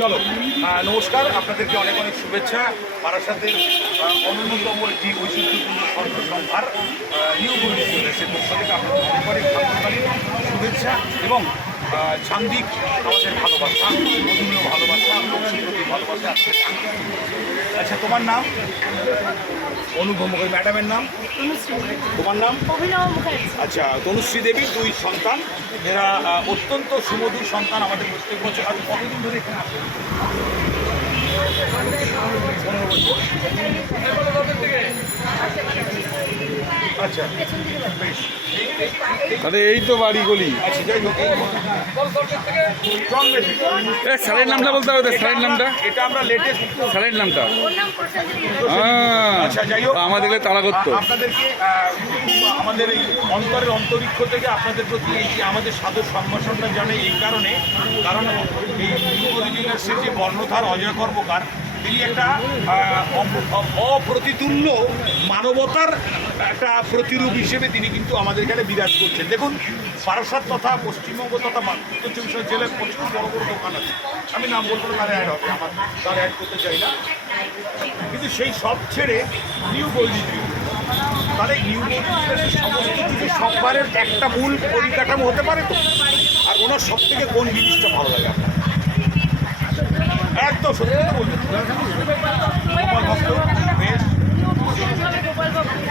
চলো, নমস্কার, আপনাদেরকে অনেক অনেক শুভেচ্ছা। বারাসাতের অন্যতম একটি ঐতিহ্যপূর্ণ স্বর্ণ সম্ভার নিউ বৈশিষ্ট্যের পক্ষ থেকে আপনাদের অনেক অনেক শুভেচ্ছা এবং সান্দিক আমাদের ভালোবাসা, মধুমীয় ভালোবাসা, প্রতি ভালোবাসা। আচ্ছা, তোমার নাম? অনুভব মুখার্জি। ম্যাডামের নাম? তোমার নাম? আচ্ছা, তনুশ্রী দেবী, দুই সন্তান, এরা অত্যন্ত সুমধুর সন্তান। আমাদের প্রত্যেক বছর। আজ কতদিন ধরে এখানে আসে? 15 বছর। আচ্ছা, বেশ। তাহলে এই তো বাড়ি গলি। আচ্ছা, যাই হোক, স্যারের নামটা বলতে হবে, স্যারের নামটা। এটা আমরা লেটেস্ট স্যারের নামটা। আচ্ছা, যাই হোক, আমাদের তালা করতো। আপনাদেরকে আমাদের এই অন্তরের অন্তরিক্ষ থেকে আপনাদের প্রতি এই যে আমাদের সাদর সম্ভাষণটা জানাই এই কারণে, কারণ এই ইউনিভার্সিটির যে কর্ণধার অজয় কর্মকার, তিনি একটা অপ্রতিতুল্য মানবতার একটা প্রতিরূপ হিসেবে তিনি কিন্তু আমাদের এখানে বিরাজ করছেন। দেখুন, বারাসাত তথা পশ্চিমবঙ্গ তথা উত্তর চব্বিশ পরগনা জেলায় প্রচুর বড় বড় দোকান আছে। আমি নাম বলবো না, তারা অ্যাড হবে, আমার তারা অ্যাড করতে চাই না। কিন্তু সেই সব ছেড়ে নিউ বৈদিত্রী, তাহলে নিউ বৈদিত্রী সমস্ত কিছু সম্ভারের একটা মূল পরিকাঠামো হতে পারে তো। আর ওনার সব থেকে কোন জিনিসটা ভালো লাগে আপনার? একদম সত্যি কথা বলবেন। গোপাল ভক্ত, বেশ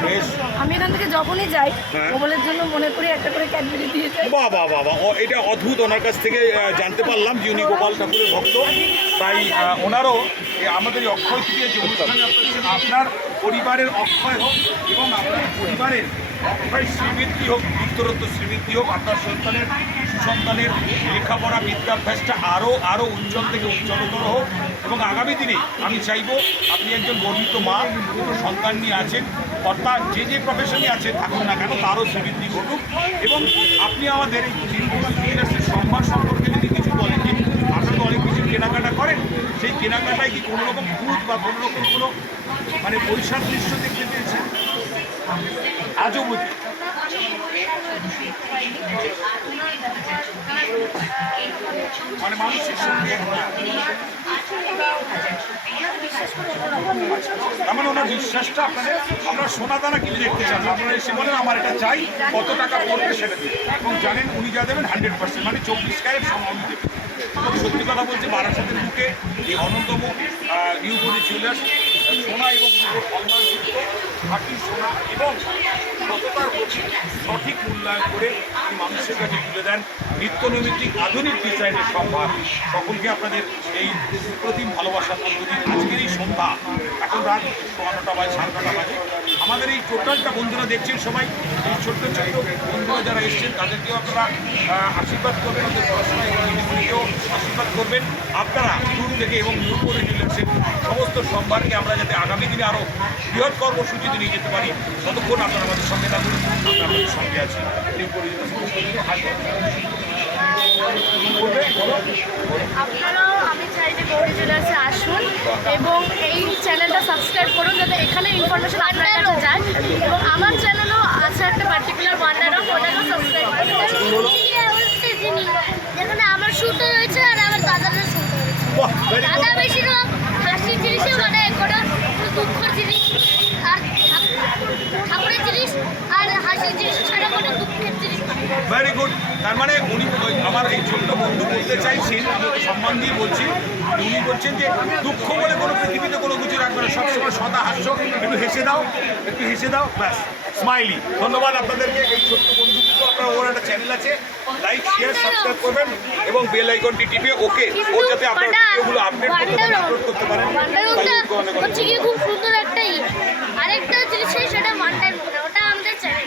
বেশ। আমি এখান থেকে যখনই যাই গোপালের জন্য মনে করি একটা করে ক্যাডবেরি দিয়ে যাই। বাহ বাহ বাহ বাহ, এটা অদ্ভুত। ওনার কাছ থেকে জানতে পারলাম যে উনি গোপাল ঠাকুরের ভক্ত। তাই ওনারও আমাদের এই অক্ষয় তৃতীয়া যে অনুষ্ঠানে আপনার পরিবারের অক্ষয় হোক এবং আপনার পরিবারের অক্ষয় শ্রীবৃদ্ধি হোক, উত্তরোত্তর শ্রীবৃদ্ধি হোক, আপনার সন্তানের সুসন্তানের লেখাপড়া বিদ্যাভ্যাসটা আরও উজ্জ্বল থেকে উজ্জ্বলতর হোক। এবং আগামী দিনে আমি চাইব আপনি একজন গর্বিত মা, দুটো সন্তান নিয়ে আছেন, অর্থাৎ যে প্রফেশনে আছে থাকুন না কেন তারও শ্রীবৃদ্ধি ঘটুক। এবং আপনি আমাদের এই ইউনিভার্সিটির সম্মান সম্পর্কে যদি কিছু বলেন, যে আপনারা তো অনেক কিছু কেনাকাটা করেন, সেই কেনাকাটায় কি কোনো রকম ভূত বা কোনো রকম কোনো মানে পরিষ্কার দৃশ্য দেখতে পেয়েছেন? আজও বুঝি মানে মানুষের সঙ্গে তার মানে ওনার বিশ্বাসটা আপনাদের, আমরা সোনা দানা কিনে দেখতে চান, আপনারা এসে বলেন আমার এটা চাই, কত টাকা পড়বে সেটা দিয়ে, এবং জানেন উনি যা দেবেন 100%, মানে 24 ক্যারেট সোনা উনি দেবেন। সত্যি কথা বলছে, বারাসাতের বুকে এই অন্যতম নিউ বডি জুয়েলার্স সোনা এবং হলমার্কযুক্ত খাঁটি সোনা এবং সততার প্রতি সঠিক মূল্যায়ন করে এই মানুষের কাছে তুলে দেন নিত্য নৈমিত্তিক আধুনিক ডিজাইনের সম্ভার। সকলকে আপনাদের এই প্রতিম ভালোবাসার পদ্ধতি। আজকের এই সন্ধ্যা, এখন রাত 9টা বাজে, 9:30 বাজে, আমাদের এই টোটালটা বন্ধুরা দেখছেন সবাই, এই ছোট্ট ছোট্ট বন্ধুরা যারা এসছেন তাদেরকেও আপনারা আশীর্বাদ করবেন, ওদের পড়াশোনা এবং দিদিমণিকেও আশীর্বাদ করবেন। আপনারা দূর থেকে এবং দূর করে চলেছেন সমস্ত সম্ভারকে আমরা যাতে আগামী দিনে আরও বৃহৎ কর্মসূচিতে নিয়ে যেতে পারি, ততক্ষণ আপনারা আমাদের সঙ্গে থাকুন, আমরা আপনাদের সঙ্গে আছি। আপনারাও আমি চাই যে গৌরী জুয়েলার্সে আসুন এবং এই চ্যানেলটা সাবস্ক্রাইব করুন যাতে এখানে ইনফরমেশন আপনার কাছে যায়। এবং আমার চ্যানেলও আছে একটা পার্টিকুলার ওয়ান্ডারও, ওটাকেও সাবস্ক্রাইব করুন। যেখানে আমার শুটও হয়েছে আর আমার দাদারও শুট হয়েছে। দাদা বেশিরভাগ হাসির জিনিসই বানায়, কোনো দুঃখের জিনিস আর ঠাকুরের জিনিস আর হাসির জিনিস ছাড়া কোনো দুঃখের জিনিস। Very good. তার মানে উনি আমার এই ছোট্ট বন্ধু বলতে চাইছেন, আমি সম্মান দিয়ে বলছি, উনি বলছেন যে দুঃখ বলে কোনো পৃথিবীতে কোনো কিছু রাখবে না, সবসময় সদা হাস্য, একটু হেসে দাও, একটু হেসে দাও, ব্যাস, স্মাইলি। ধন্যবাদ আপনাদেরকে। এই ছোট্ট বন্ধুকে আপনার ওর একটা চ্যানেল আছে, লাইক শেয়ার সাবস্ক্রাইব করবেন এবং বেল আইকনটি টিপে ওকে ওর যাতে আপনার ভিডিওগুলো আপডেট করতে পারেন, আপলোড করতে পারেন। খুব সুন্দর একটাই আরেকটা জিনিস